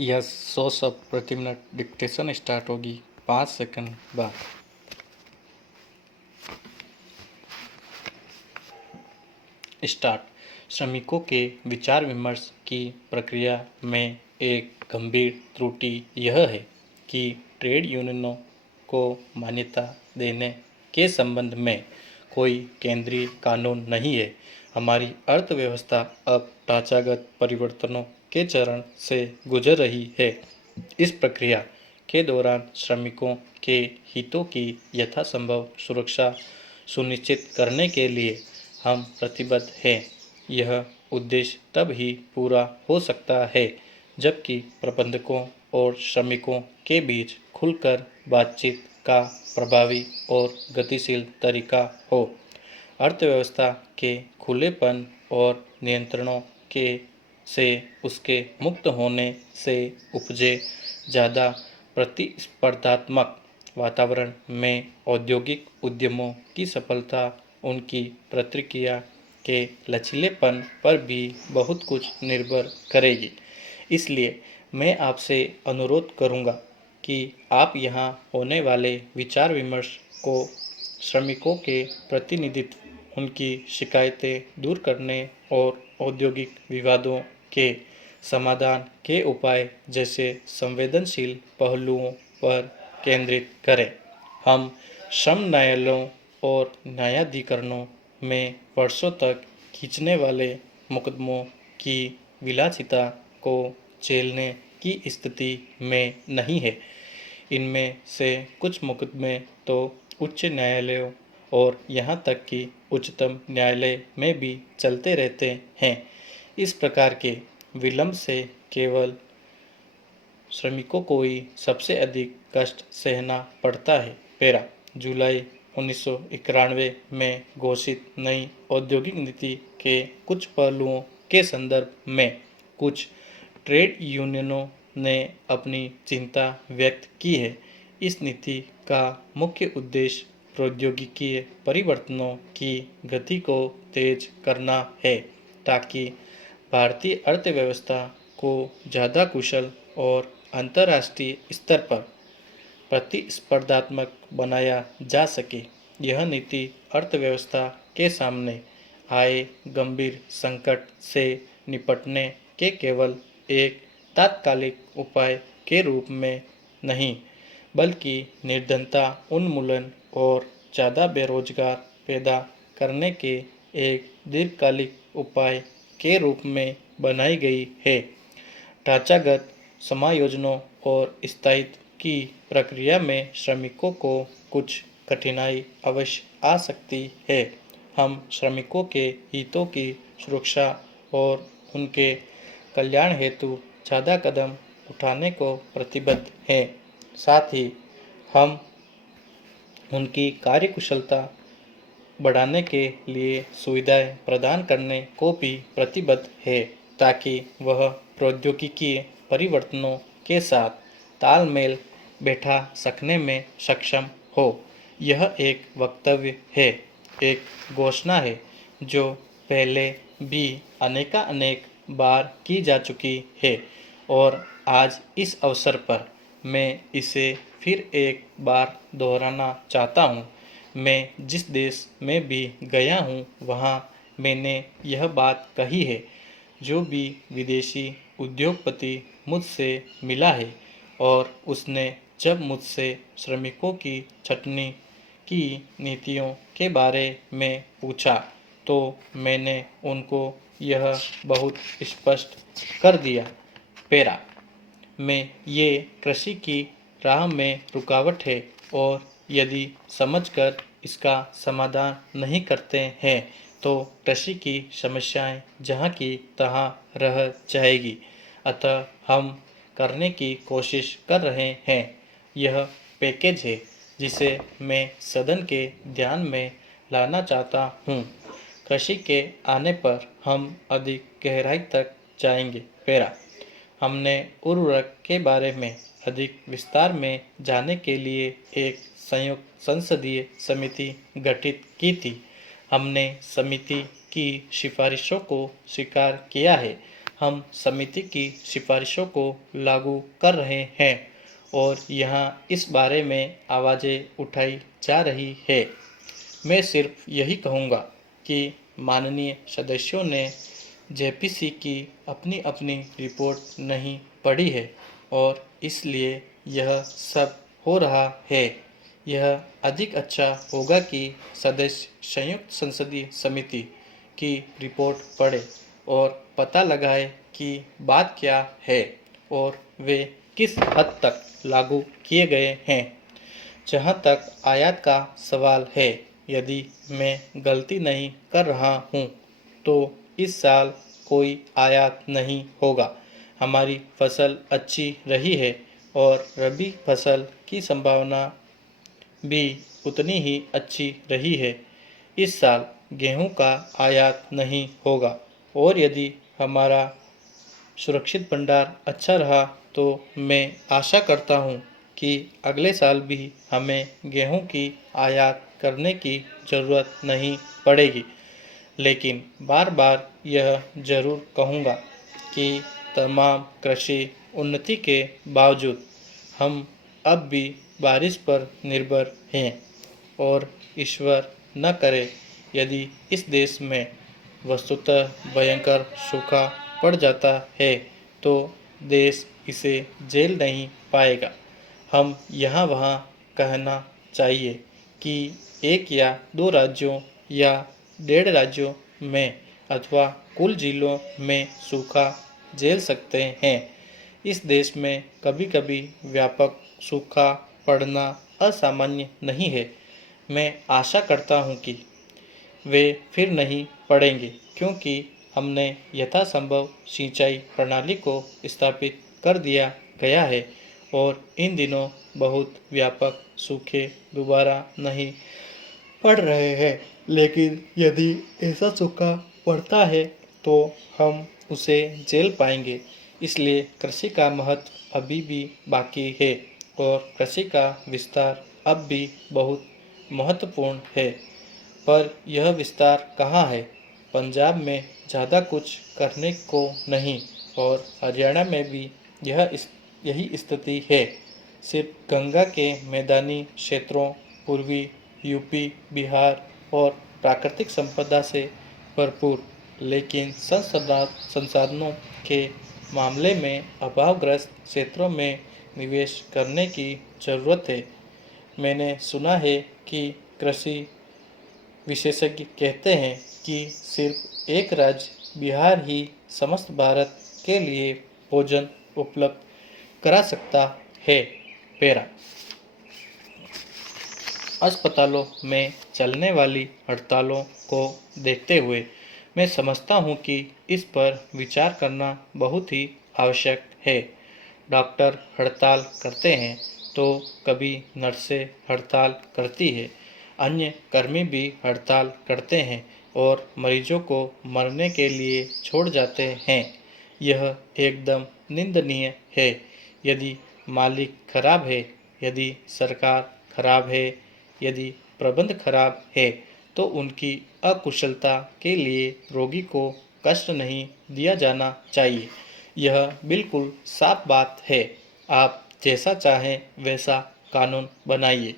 यह 100 शब्द प्रति मिनट डिक्टेशन स्टार्ट होगी 5 सेकंड बाद। स्टार्ट। श्रमिकों के विचार विमर्श की प्रक्रिया में एक गंभीर त्रुटि यह है कि ट्रेड यूनियनों को मान्यता देने के संबंध में कोई केंद्रीय कानून नहीं है। हमारी अर्थव्यवस्था अब ढांचागत परिवर्तनों के चरण से गुजर रही है। इस प्रक्रिया के दौरान श्रमिकों के हितों की यथासंभव सुरक्षा सुनिश्चित करने के लिए हम प्रतिबद्ध हैं। यह उद्देश्य तब ही पूरा हो सकता है जबकि प्रबंधकों और श्रमिकों के बीच खुलकर बातचीत का प्रभावी और गतिशील तरीका हो। अर्थव्यवस्था के खुलेपन और नियंत्रणों के से उसके मुक्त होने से उपजे ज़्यादा प्रतिस्पर्धात्मक वातावरण में औद्योगिक उद्यमों की सफलता उनकी प्रतिक्रिया के लचीलेपन पर भी बहुत कुछ निर्भर करेगी। इसलिए मैं आपसे अनुरोध करूंगा कि आप यहाँ होने वाले विचार विमर्श को श्रमिकों के प्रतिनिधित्व, उनकी शिकायतें दूर करने और औद्योगिक विवादों के समाधान के उपाय जैसे संवेदनशील पहलुओं पर केंद्रित करें। हम श्रम न्यायालयों और न्यायाधिकरणों में वर्षों तक खींचने वाले मुकदमों की विलासिता को झेलने की स्थिति में नहीं है। इनमें से कुछ मुकदमे तो उच्च न्यायालयों और यहाँ तक कि उच्चतम न्यायालय में भी चलते रहते हैं। इस प्रकार के विलंब से केवल श्रमिकों को ही सबसे अधिक कष्ट सहना पड़ता है। पैरा। जुलाई 1991 में घोषित नई औद्योगिक नीति के कुछ पहलुओं के संदर्भ में कुछ ट्रेड यूनियनों ने अपनी चिंता व्यक्त की है। इस नीति का मुख्य उद्देश्य प्रौद्योगिकीय परिवर्तनों की गति को तेज करना है ताकि भारतीय अर्थव्यवस्था को ज़्यादा कुशल और अंतर्राष्ट्रीय स्तर पर प्रतिस्पर्धात्मक बनाया जा सके। यह नीति अर्थव्यवस्था के सामने आए गंभीर संकट से निपटने के केवल एक तात्कालिक उपाय के रूप में नहीं, बल्कि निर्धनता उन्मूलन और ज़्यादा बेरोजगार पैदा करने के एक दीर्घकालिक उपाय के रूप में बनाई गई है। ढांचागत समायोजनों और स्थायित्व की प्रक्रिया में श्रमिकों को कुछ कठिनाई अवश्य आ सकती है। हम श्रमिकों के हितों की सुरक्षा और उनके कल्याण हेतु ज़्यादा कदम उठाने को प्रतिबद्ध हैं। साथ ही हम उनकी कार्यकुशलता बढ़ाने के लिए सुविधाएं प्रदान करने को भी प्रतिबद्ध है ताकि वह प्रौद्योगिकी परिवर्तनों के साथ तालमेल बैठा सकने में सक्षम हो। यह एक वक्तव्य है, एक घोषणा है जो पहले भी अनेक बार की जा चुकी है और आज इस अवसर पर मैं इसे फिर एक बार दोहराना चाहता हूँ। मैं जिस देश में भी गया हूँ वहाँ मैंने यह बात कही है। जो भी विदेशी उद्योगपति मुझसे मिला है और उसने जब मुझसे श्रमिकों की छटनी की नीतियों के बारे में पूछा तो मैंने उनको यह बहुत स्पष्ट कर दिया। पैरा। में ये कृषि की राह में रुकावट है और यदि समझकर इसका समाधान नहीं करते हैं तो कृषि की समस्याएं जहाँ की तहाँ रह जाएगी। अतः हम करने की कोशिश कर रहे हैं। यह पैकेज है जिसे मैं सदन के ध्यान में लाना चाहता हूँ। कृषि के आने पर हम अधिक गहराई तक जाएंगे। पैरा। हमने उर्वरक के बारे में अधिक विस्तार में जाने के लिए एक संयुक्त संसदीय समिति गठित की थी। हमने समिति की सिफारिशों को स्वीकार किया है। हम समिति की सिफारिशों को लागू कर रहे हैं और यहाँ इस बारे में आवाज़ें उठाई जा रही है। मैं सिर्फ यही कहूँगा कि माननीय सदस्यों ने जेपीसी की अपनी अपनी रिपोर्ट नहीं पढ़ी है और इसलिए यह सब हो रहा है। यह अधिक अच्छा होगा कि सदस्य संयुक्त संसदीय समिति की रिपोर्ट पढ़े और पता लगाए कि बात क्या है और वे किस हद तक लागू किए गए हैं। जहाँ तक आयात का सवाल है, यदि मैं गलती नहीं कर रहा हूँ तो इस साल कोई आयात नहीं होगा। हमारी फसल अच्छी रही है और रबी फसल की संभावना भी उतनी ही अच्छी रही है। इस साल गेहूं का आयात नहीं होगा और यदि हमारा सुरक्षित भंडार अच्छा रहा तो मैं आशा करता हूं कि अगले साल भी हमें गेहूं की आयात करने की ज़रूरत नहीं पड़ेगी। लेकिन बार बार यह ज़रूर कहूँगा कि तमाम कृषि उन्नति के बावजूद हम अब भी बारिश पर निर्भर हैं और ईश्वर न करे यदि इस देश में वस्तुतः भयंकर सूखा पड़ जाता है तो देश इसे झेल नहीं पाएगा। हम यहाँ वहाँ कहना चाहिए कि एक या दो राज्यों या 1.5 राज्यों में अथवा कुल जिलों में सूखा झेल सकते हैं। इस देश में कभी कभी व्यापक सूखा पड़ना असामान्य नहीं है। मैं आशा करता हूँ कि वे फिर नहीं पड़ेंगे क्योंकि हमने यथासंभव सिंचाई प्रणाली को स्थापित कर दिया गया है और इन दिनों बहुत व्यापक सूखे दोबारा नहीं पड़ रहे हैं। लेकिन यदि ऐसा सूखा पड़ता है तो हम उसे झेल पाएंगे। इसलिए कृषि का महत्व अभी भी बाकी है और कृषि का विस्तार अब भी बहुत महत्वपूर्ण है। पर यह विस्तार कहाँ है? पंजाब में ज़्यादा कुछ करने को नहीं और हरियाणा में भी यही स्थिति है। सिर्फ गंगा के मैदानी क्षेत्रों, पूर्वी यूपी, बिहार और प्राकृतिक संपदा से भरपूर, लेकिन संसाधनों के मामले में अभावग्रस्त क्षेत्रों में निवेश करने की ज़रूरत है। मैंने सुना है कि कृषि विशेषज्ञ कहते हैं कि सिर्फ एक राज्य बिहार ही समस्त भारत के लिए भोजन उपलब्ध करा सकता है। पैरा अस्पतालों में चलने वाली हड़तालों को देखते हुए मैं समझता हूँ कि इस पर विचार करना बहुत ही आवश्यक है। डॉक्टर हड़ताल करते हैं तो कभी नर्सें हड़ताल करती है, अन्य कर्मी भी हड़ताल करते हैं और मरीजों को मरने के लिए छोड़ जाते हैं। यह एकदम निंदनीय है। यदि मालिक खराब है, यदि सरकार खराब है, यदि प्रबंध खराब है तो उनकी अकुशलता के लिए रोगी को कष्ट नहीं दिया जाना चाहिए। यह बिल्कुल साफ बात है। आप जैसा चाहें वैसा कानून बनाइए,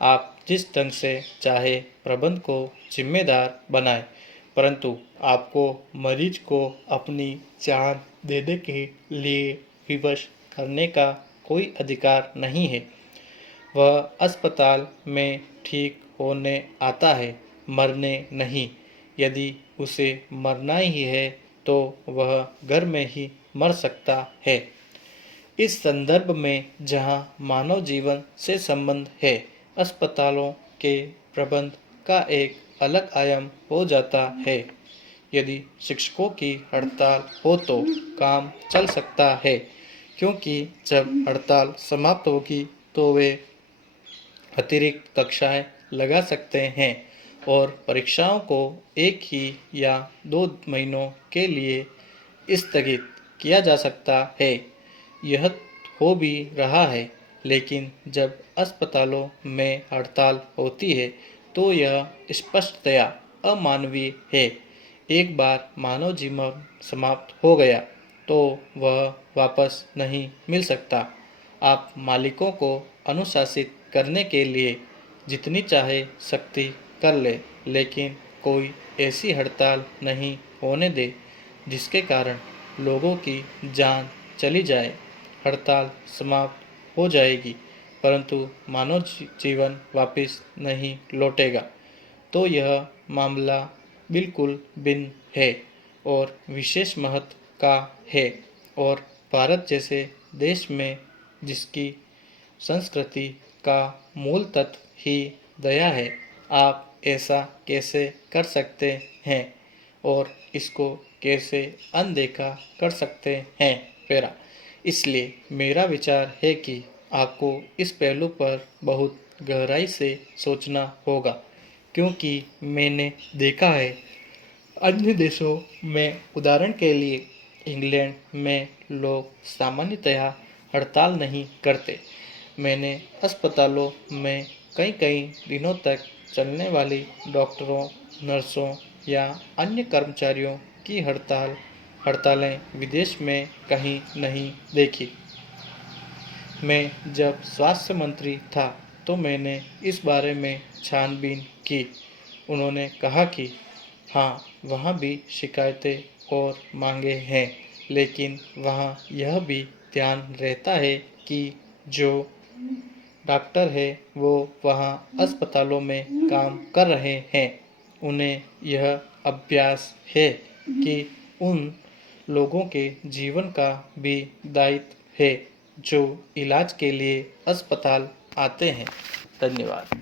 आप जिस ढंग से चाहे प्रबंध को जिम्मेदार बनाएं, परंतु आपको मरीज को अपनी जान देने के लिए विवश करने का कोई अधिकार नहीं है। वह अस्पताल में ठीक होने आता है, मरने नहीं। यदि उसे मरना ही है तो वह घर में ही मर सकता है। इस संदर्भ में जहां मानव जीवन से संबंध है, अस्पतालों के प्रबंध का एक अलग आयाम हो जाता है। यदि शिक्षकों की हड़ताल हो तो काम चल सकता है क्योंकि जब हड़ताल समाप्त होगी तो वे अतिरिक्त कक्षाएं लगा सकते हैं और परीक्षाओं को 1 ही या 2 महीनों के लिए स्थगित किया जा सकता है। यह हो भी रहा है, लेकिन जब अस्पतालों में हड़ताल होती है तो यह स्पष्टतया अमानवीय है। एक बार मानव जीवन समाप्त हो गया तो वह वापस नहीं मिल सकता। आप मालिकों को अनुशासित करने के लिए जितनी चाहे सख्ती कर ले, लेकिन कोई ऐसी हड़ताल नहीं होने दे जिसके कारण लोगों की जान चली जाए। हड़ताल समाप्त हो जाएगी, परंतु मानव जीवन वापस नहीं लौटेगा। तो यह मामला बिल्कुल भिन्न है और विशेष महत्व का है। और भारत जैसे देश में जिसकी संस्कृति का मूल तत्व ही दया है, आप ऐसा कैसे कर सकते हैं और इसको कैसे अनदेखा कर सकते हैं? पेरा, इसलिए मेरा विचार है कि आपको इस पहलू पर बहुत गहराई से सोचना होगा, क्योंकि मैंने देखा है अन्य देशों में, उदाहरण के लिए इंग्लैंड में, लोग सामान्यतया हड़ताल नहीं करते। मैंने अस्पतालों में कई कई दिनों तक चलने वाली डॉक्टरों, नर्सों या अन्य कर्मचारियों की हड़तालें विदेश में कहीं नहीं देखी। मैं जब स्वास्थ्य मंत्री था तो मैंने इस बारे में छानबीन की। उन्होंने कहा कि हाँ, वहाँ भी शिकायतें और मांगे हैं, लेकिन वहाँ यह भी ध्यान रहता है कि जो डॉक्टर है वो वहाँ अस्पतालों में काम कर रहे हैं। उन्हें यह अभ्यास है कि उन लोगों के जीवन का भी दायित्व है जो इलाज के लिए अस्पताल आते हैं। धन्यवाद।